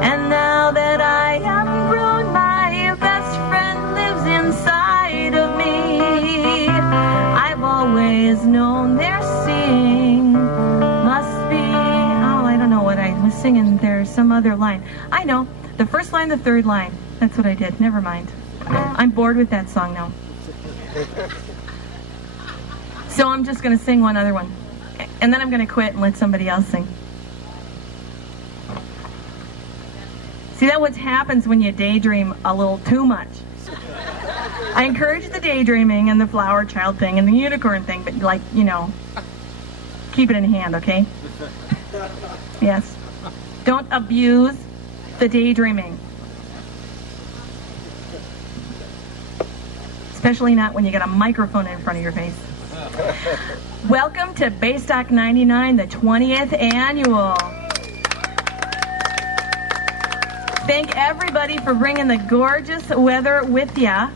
And now that I am grown, my best friend lives inside of me. I've always known their seeing must be, oh, I don't know what I was singing there, some other line. I know, the first line, the third line. That's what I did, never mind. I'm bored with that song now. So I'm just going to sing one other one. And then I'm going to quit and let somebody else sing. See, that's what happens when you daydream a little too much. I encourage the daydreaming and the flower child thing and the unicorn thing, but like, you know, keep it in hand, okay? Yes. Don't abuse the daydreaming. Especially not when you got a microphone in front of your face. Welcome to Baystock 99, the 20th annual. Thank everybody for bringing the gorgeous weather with ya.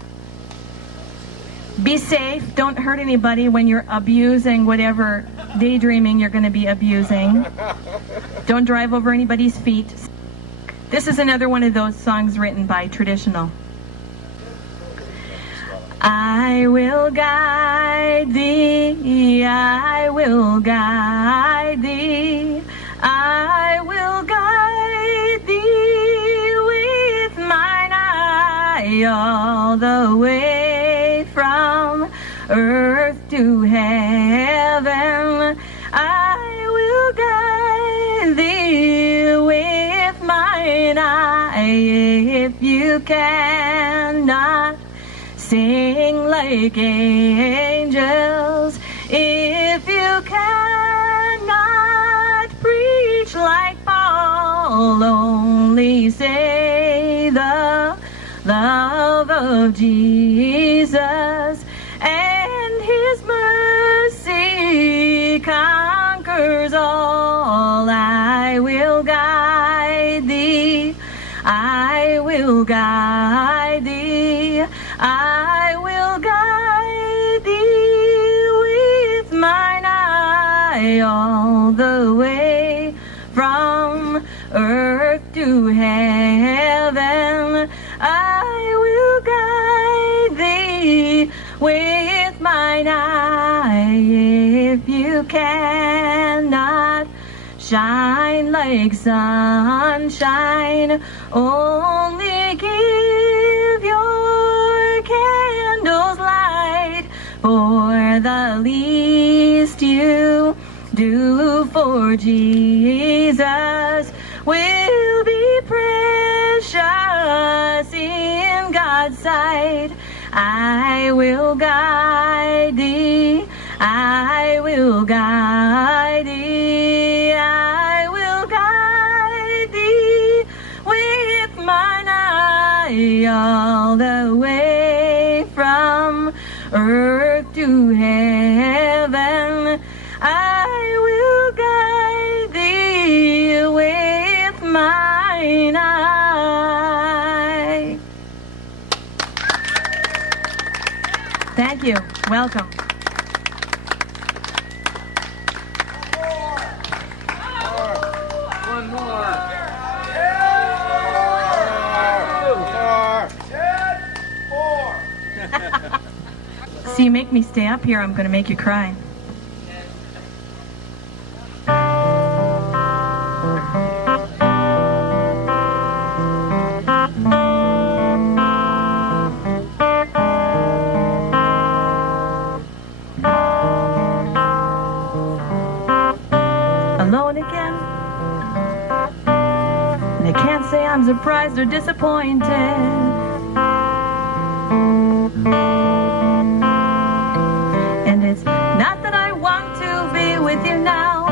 Be safe. Don't hurt anybody when you're abusing whatever daydreaming you're going to be abusing. Don't drive over anybody's feet. This is another one of those songs written by Traditional. I will guide thee, I will guide thee, I will guide thee with mine eye all the way from earth to heaven. I will guide thee with mine eye. If you cannot sing like angels, if you cannot preach like Paul, only say the love of Jesus and his mercy conquers all. I will guide thee, I will guide thee, I will guide thee with mine eye all the way from earth to heaven. I will guide thee with mine eye. If you cannot shine like sunshine, only give your candles light. For the least you do for Jesus will be precious in God's sight. I will guide thee, I will guide thee, I will guide thee with mine eye all the way from earth to heaven. I will guide thee with mine eye. Thank you. Welcome. One more. So you make me stay up here, I'm going to make you cry. Alone again, and I can't say I'm surprised or disappointed. And it's not that I want to be with you now,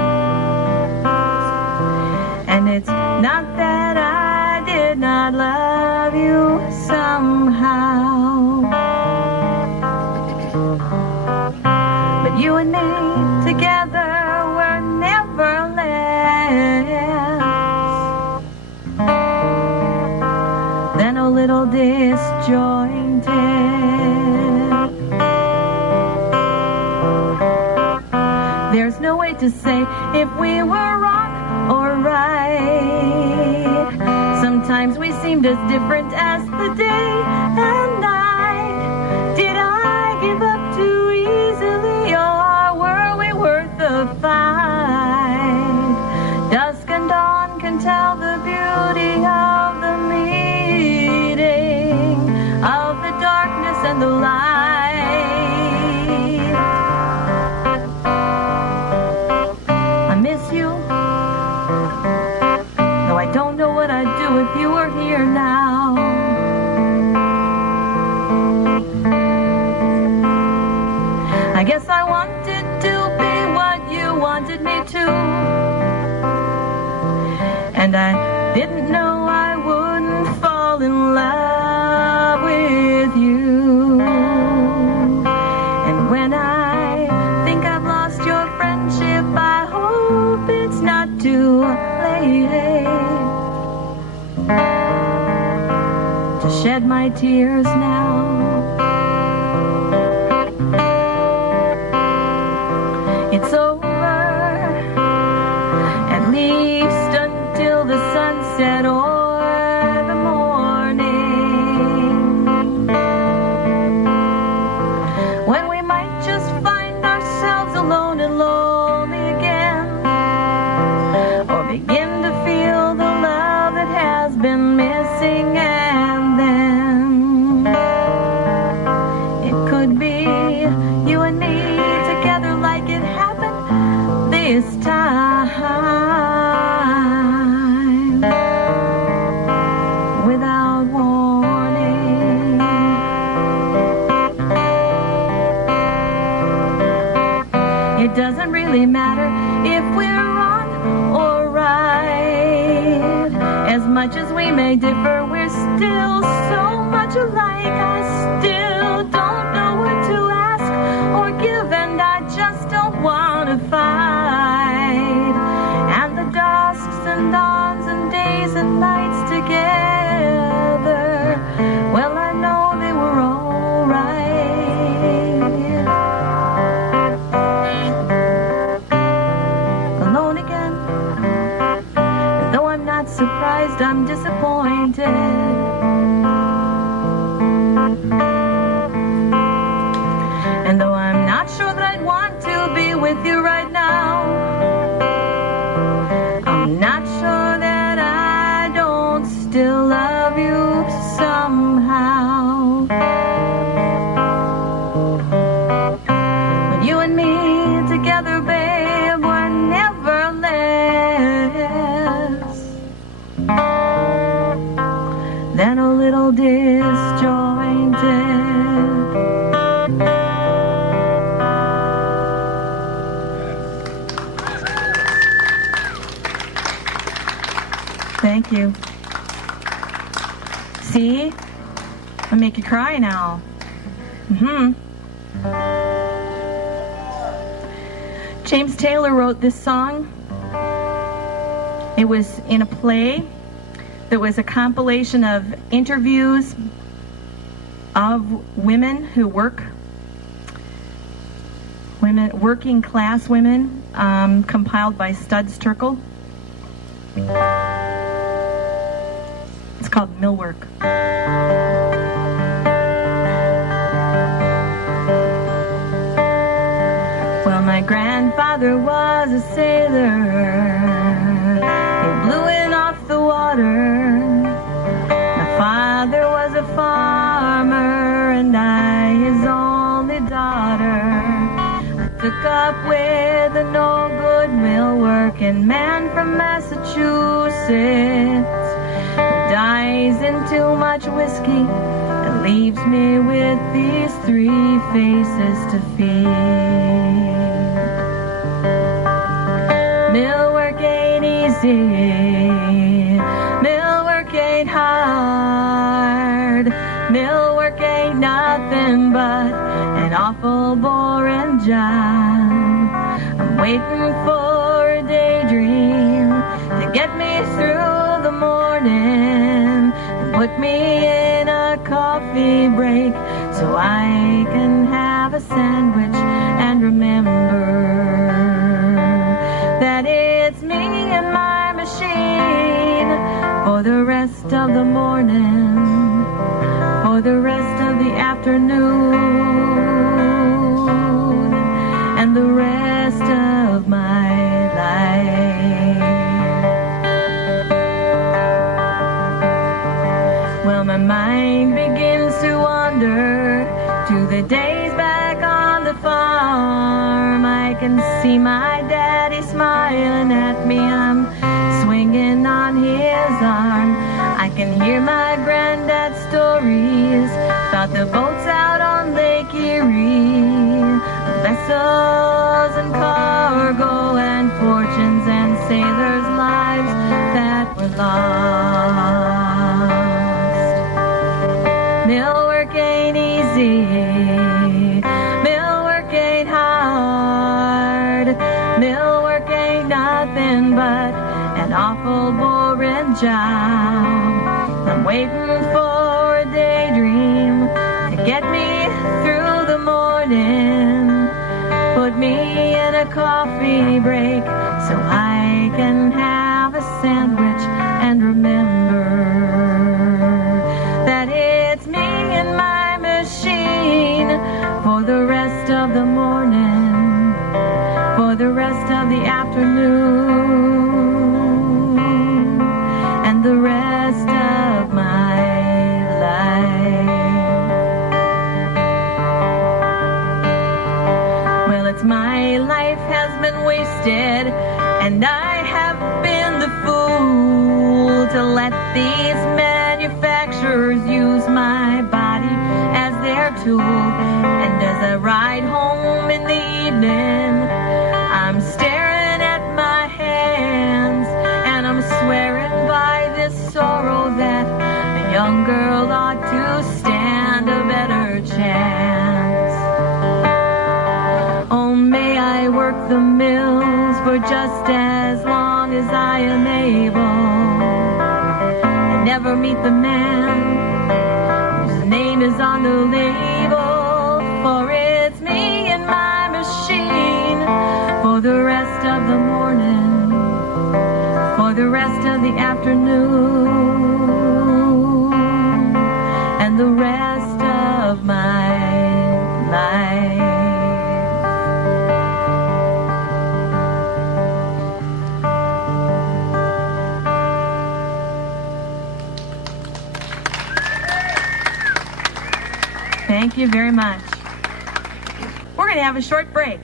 and it's not that I did not love you somehow, but you and me together were never less than a little disjointed. There's no way to say if we were wrong or right. Sometimes we seemed as different as the day and night. Did I give up too easily, or were we worth the fight? Dusk and dawn can tell the beauty of the meeting, of the darkness and the light. I don't know what I'd do if you were here now. I guess I wanted to be what you wanted me to, and I didn't know I wouldn't fall in love with you. And when I think I've lost your friendship, I hope it's not too late. shed my tears now. It's over, at least until the sunset or the morning, when we might just find ourselves alone and lonely again, or begin to feel the love that has been missing. And then it could be you and me together like it happened this time, without warning. It doesn't really matter if we're wrong or right. As much as we may differ, we're still so much alike. I still don't know what to ask or give, and I just don't want to fight. And the dusks and dawns and days and nights together, well, I know they were all right. Alone again, though I'm not surprised, I'm disappointed. And though I'm not sure that I'd want to be with you right now, I'm not sure that I don't still love you somehow. But you and me together, babe, were never less than a little disjointed. Thank you. See? I make you cry now. James Taylor wrote this song. It was in a play that was a compilation of interviews of women who working class women, compiled by Studs Terkel. It's called Millwork. Well, my grandfather was a sailor. He blew in off the water. My father was a farmer, and I his only daughter. I took up with a no-good mill-working man from Massachusetts, dies in too much whiskey and leaves me with these three faces to feed. Millwork ain't easy, millwork ain't hard, millwork ain't nothing but an awful boring job. I'm waiting for a daydream to get me through the morning, put me in a coffee break so I can have a sandwich and remember that it's me and my machine for the rest of the morning, for the rest of the afternoon, and the rest of my life. Well, my mind begins to wander to the days back on the farm. I can see my daddy smiling at me. I'm swinging on his arm. I can hear my granddad's stories about the boats out on Lake Erie, vessels and cargo and fortunes and sailors' lives that were lost. Millwork ain't easy, millwork ain't hard, millwork ain't nothing but an awful boring job. I'm waiting for a day get me through the morning, put me in a coffee break so I can have a sandwich and remember that it's me and my machine for the rest of the morning, for the rest of the afternoon, and the rest of my life. Well, it's my life has been wasted, and I have been the fool to let these manufacturers use my body as their tool. And as I ride home in the evening, I'm staring at my hands, and I'm swearing by this sorrow that a young girl ought to stand a better chance. Oh, may I work the mills for just as long as I am able, and never meet the man whose name is on the label, for it's me and my machine for the rest of the morning, for the rest of the afternoon, and the rest of my life. Thank you very much. We're going to have a short break.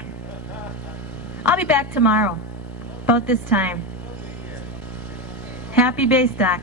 I'll be back tomorrow, about this time. Happy Baystock.